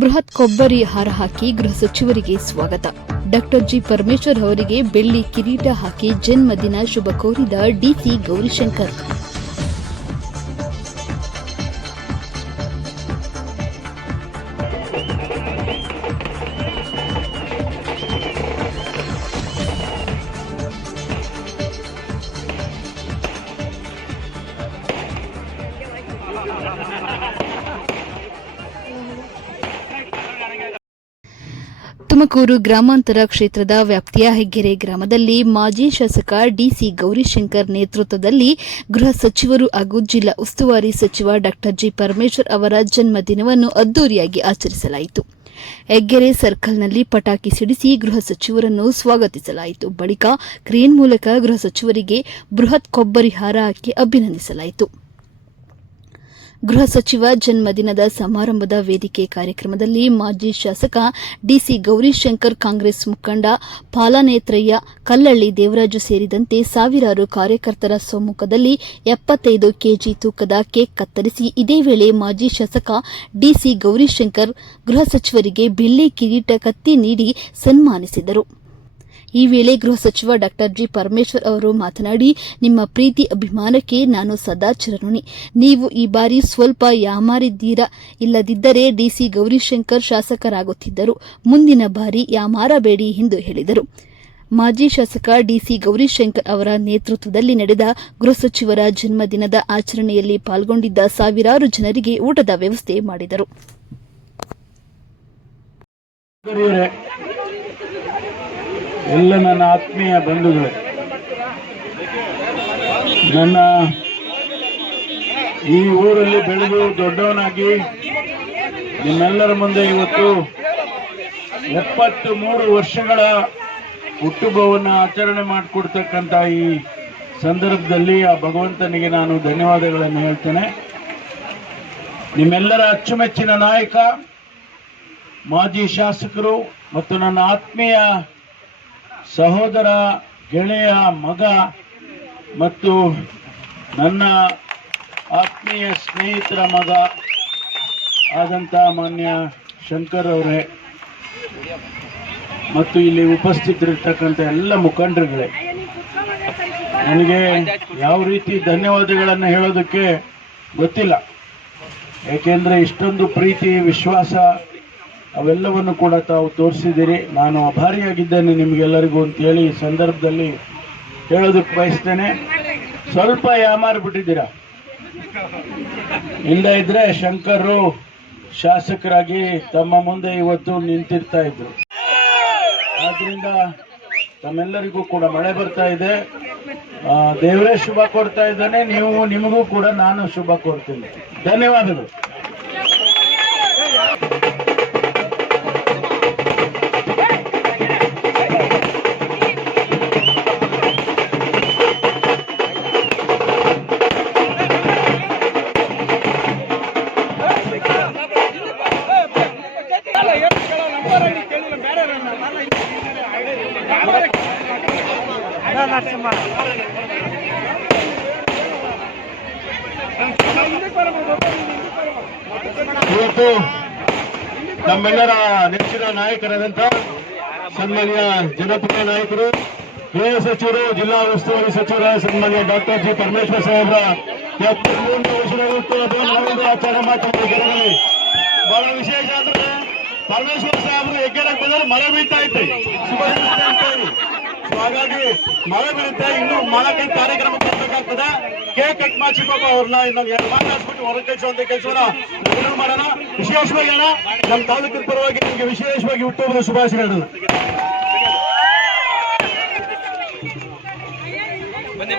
ಬೃಹತ್ ಕೊಬ್ಬರಿ ಹಾರ ಹಾಕಿ ಗೃಹ ಸಚಿವರಿಗೆ ಸ್ವಾಗತ. ಡಾಕ್ಟರ್ ಜಿ ಪರಮೇಶ್ವರ್ ಅವರಿಗೆ ಬೆಳ್ಳಿ ಕಿರೀಟ ಹಾಕಿ ಜನ್ಮದಿನ ಶುಭ ಕೋರಿದ ಡಿಸಿ ಗೌರಿಶಂಕರ್. ತುಮಕೂರು ಗ್ರಾಮಾಂತರ ಕ್ಷೇತ್ರದ ವ್ಯಾಪ್ತಿಯ ಹೆಗ್ಗೆರೆ ಗ್ರಾಮದಲ್ಲಿ ಮಾಜಿ ಶಾಸಕ ಡಿಸಿ ಗೌರಿಶಂಕರ್ ನೇತೃತ್ವದಲ್ಲಿ ಗೃಹ ಸಚಿವರು ಹಾಗೂ ಜಿಲ್ಲಾ ಉಸ್ತುವಾರಿ ಸಚಿವ ಡಾ ಜಿ ಪರಮೇಶ್ವರ್ ಅವರ ಜನ್ಮದಿನವನ್ನು ಅದ್ದೂರಿಯಾಗಿ ಆಚರಿಸಲಾಯಿತು. ಹೆಗ್ಗೆರೆ ಸರ್ಕಲ್ನಲ್ಲಿ ಪಟಾಕಿ ಸಿಡಿಸಿ ಗೃಹ ಸಚಿವರನ್ನು ಸ್ವಾಗತಿಸಲಾಯಿತು. ಬಳಿಕ ಕ್ರೇನ್ ಮೂಲಕ ಗೃಹ ಸಚಿವರಿಗೆ ಬೃಹತ್ ಕೊಬ್ಬರಿ ಹಾರ ಹಾಕಿ ಅಭಿನಂದಿಸಲಾಯಿತು. ಗೃಹ ಸಚಿವ ಜನ್ಮದಿನದ ಸಮಾರಂಭದ ವೇದಿಕೆ ಕಾರ್ಯಕ್ರಮದಲ್ಲಿ ಮಾಜಿ ಶಾಸಕ ಡಿಸಿ ಗೌರಿಶಂಕರ್ ಕಾಂಗ್ರೆಸ್ ಮುಖಂಡ ಪಾಲನೇತ್ರಯ್ಯ, ಕಲ್ಲಳ್ಳಿ ದೇವರಾಜು ಸೇರಿದಂತೆ ಸಾವಿರಾರು ಕಾರ್ಯಕರ್ತರ ಸಮ್ಮುಖದಲ್ಲಿ ಎಪ್ಪತ್ತೈದು ಕೆಜಿ ತೂಕದ ಕೇಕ್ ಕತ್ತರಿಸಿ ಇದೇ ವೇಳೆ ಮಾಜಿ ಶಾಸಕ ಡಿಸಿ ಗೌರಿಶಂಕರ್ ಗೃಹ ಸಚಿವರಿಗೆ ಬೆಳ್ಳಿ ಕಿರೀಟ ಕತ್ತಿ ನೀಡಿ ಸನ್ಮಾನಿಸಿದರು. ಈ ವೇಳೆ ಗೃಹ ಸಚಿವ ಡಾಕ್ಟರ್ ಜಿ ಪರಮೇಶ್ವರ್ ಅವರು ಮಾತನಾಡಿ, ನಿಮ್ಮ ಪ್ರೀತಿ ಅಭಿಮಾನಕ್ಕೆ ನಾನು ಸದಾ ಚಿರಋಣಿ. ನೀವು ಈ ಬಾರಿ ಸ್ವಲ್ಪ ಯಾಮಾರಿದ್ದೀರಾ? ಇಲ್ಲದಿದ್ದರೆ ಡಿಸಿ ಗೌರಿಶಂಕರ್ ಶಾಸಕರಾಗುತ್ತಿದ್ದರು. ಮುಂದಿನ ಬಾರಿ ಯಾಮಾರಬೇಡಿ ಎಂದು ಹೇಳಿದರು. ಮಾಜಿ ಶಾಸಕ ಡಿಸಿ ಗೌರಿಶಂಕರ್ ಅವರ ನೇತೃತ್ವದಲ್ಲಿ ನಡೆದ ಗೃಹ ಸಚಿವರ ಜನ್ಮದಿನದ ಆಚರಣೆಯಲ್ಲಿ ಪಾಲ್ಗೊಂಡಿದ್ದ ಸಾವಿರಾರು ಜನರಿಗೆ ಊಟದ ವ್ಯವಸ್ಥೆ ಮಾಡಿದರು. ಎಲ್ಲ ನನ್ನ ಆತ್ಮೀಯ ಬಂಧುಗಳೇ, ನನ್ನ ಈ ಊರಲ್ಲಿ ಬೆಳೆದು ದೊಡ್ಡವನಾಗಿ ನಿಮ್ಮೆಲ್ಲರ ಮುಂದೆ ಇವತ್ತು ಎಪ್ಪತ್ತು ಮೂರು ವರ್ಷಗಳ ಹುಟ್ಟುಹಬ್ಬವನ್ನು ಆಚರಣೆ ಮಾಡಿಕೊಡ್ತಕ್ಕಂಥ ಈ ಸಂದರ್ಭದಲ್ಲಿ ಆ ಭಗವಂತನಿಗೆ ನಾನು ಧನ್ಯವಾದಗಳನ್ನು ಹೇಳ್ತೇನೆ. ನಿಮ್ಮೆಲ್ಲರ ಅಚ್ಚುಮೆಚ್ಚಿನ ನಾಯಕ, ಮಾಜಿ ಶಾಸಕರು ಮತ್ತು ನನ್ನ ಆತ್ಮೀಯ ಸಹೋದರ ಗೆಳೆಯ ಮಗ ಮತ್ತು ನನ್ನ ಆತ್ಮೀಯ ಸ್ನೇಹಿತರ ಮಗ ಆದಂಥ ಮಾನ್ಯ ಶಂಕರ್ ಅವರೇ. ಮತ್ತು ಇಲ್ಲಿ ಉಪಸ್ಥಿತರಿರ್ತಕ್ಕಂಥ ಎಲ್ಲ ಮುಖಂಡರುಗಳೇ. ನನಗೆ ಯಾವ ರೀತಿ ಧನ್ಯವಾದಗಳನ್ನು ಹೇಳೋದಕ್ಕೆ ಗೊತ್ತಿಲ್ಲ. ಏಕೆಂದರೆ ಇಷ್ಟೊಂದು ಪ್ರೀತಿ, ವಿಶ್ವಾಸ ಅವೆಲ್ಲವನ್ನು ಕೂಡ ತಾವು ತೋರಿಸಿದ್ದೀರಿ. ನಾನು ಅಭಾರಿಯಾಗಿದ್ದೇನೆ ನಿಮಗೆಲ್ಲರಿಗೂ ಅಂತೇಳಿ ಈ ಸಂದರ್ಭದಲ್ಲಿ ಹೇಳೋದಕ್ಕೆ ಬಯಸ್ತೇನೆ. ಸ್ವಲ್ಪ ಯಾಮಾರು ಬಿಟ್ಟಿದ್ದೀರಾ ಇಲ್ಲ ಇದ್ರೆ ಶಂಕರ್ರು ಶಾಸಕರಾಗಿ ತಮ್ಮ ಮುಂದೆ ಇವತ್ತು ನಿಂತಿರ್ತಾ ಇದ್ರು. ಆದ್ರಿಂದ ತಮ್ಮೆಲ್ಲರಿಗೂ ಕೂಡ ಮಳೆ ಬರ್ತಾ ಇದೆ. ದೇವರೇ ಶುಭ ಕೊಡ್ತಾ ಇದ್ದಾನೆ. ನೀವು, ನಿಮಗೂ ಕೂಡ ನಾನು ಶುಭ ಕೊಡ್ತೀನಿ ಧನ್ಯವಾದಗಳು. ಇವತ್ತು ನಮ್ಮೆಲ್ಲರ ನೆಚ್ಚಿನ ನಾಯಕರಾದಂತ ಸನ್ಮಾನ್ಯ ಜನಪ್ರಿಯ ನಾಯಕರು, ಗೃಹ ಸಚಿವರು, ಜಿಲ್ಲಾ ಉಸ್ತುವಾರಿ ಸಚಿವರಾದ ಸನ್ಮಾನ್ಯ ಡಾಕ್ಟರ್ ಜಿ ಪರಮೇಶ್ವರ್ ಸಾಹೇಬ್ರ, ಎಪ್ಪತ್ಮೂರನೇ ವರ್ಷದ ಹುಟ್ಟುಹಬ್ಬ ನಾವೊಂದು ಆಚರಣೆ ಮಾಡ್ತಾ ಜನರಲ್ಲಿ ಬಹಳ ವಿಶೇಷ ಅಂದ್ರೆ ಪರಮೇಶ್ವರ್ ಸಾಹೇಬರು ಹೆಗ್ಗಡಕ್ಕೆ ಬಂದ್ರೆ ಮಳೆ ಬೀಳ್ತಾ ಇತ್ತು. ಹಾಗಾಗಿ ಮಳೆ ಬೀಳುತ್ತೆ, ಇನ್ನು ಮಳೆ ಕಾರ್ಯಕ್ರಮ ಮಾಡಬೇಕಾಗ್ತದೆ ಕೆ ಕಟ್ ಮಾಡಿ ಅವ್ರನ್ನ ಇನ್ನೊಂದು ಎರಡು ಹೊರ ಕಳಿಸುವಂತ ಕೆಲಸವನ್ನ ಎಲ್ಲರೂ ಮಾಡೋಣ. ವಿಶೇಷವಾಗಿ ನಮ್ಮ ತಾಲೂಕಿನ ಪರವಾಗಿ ನಿಮಗೆ ವಿಶೇಷವಾಗಿ ಹುಟ್ಟುವ ಶುಭಾಶಯ ಬನ್ನಿ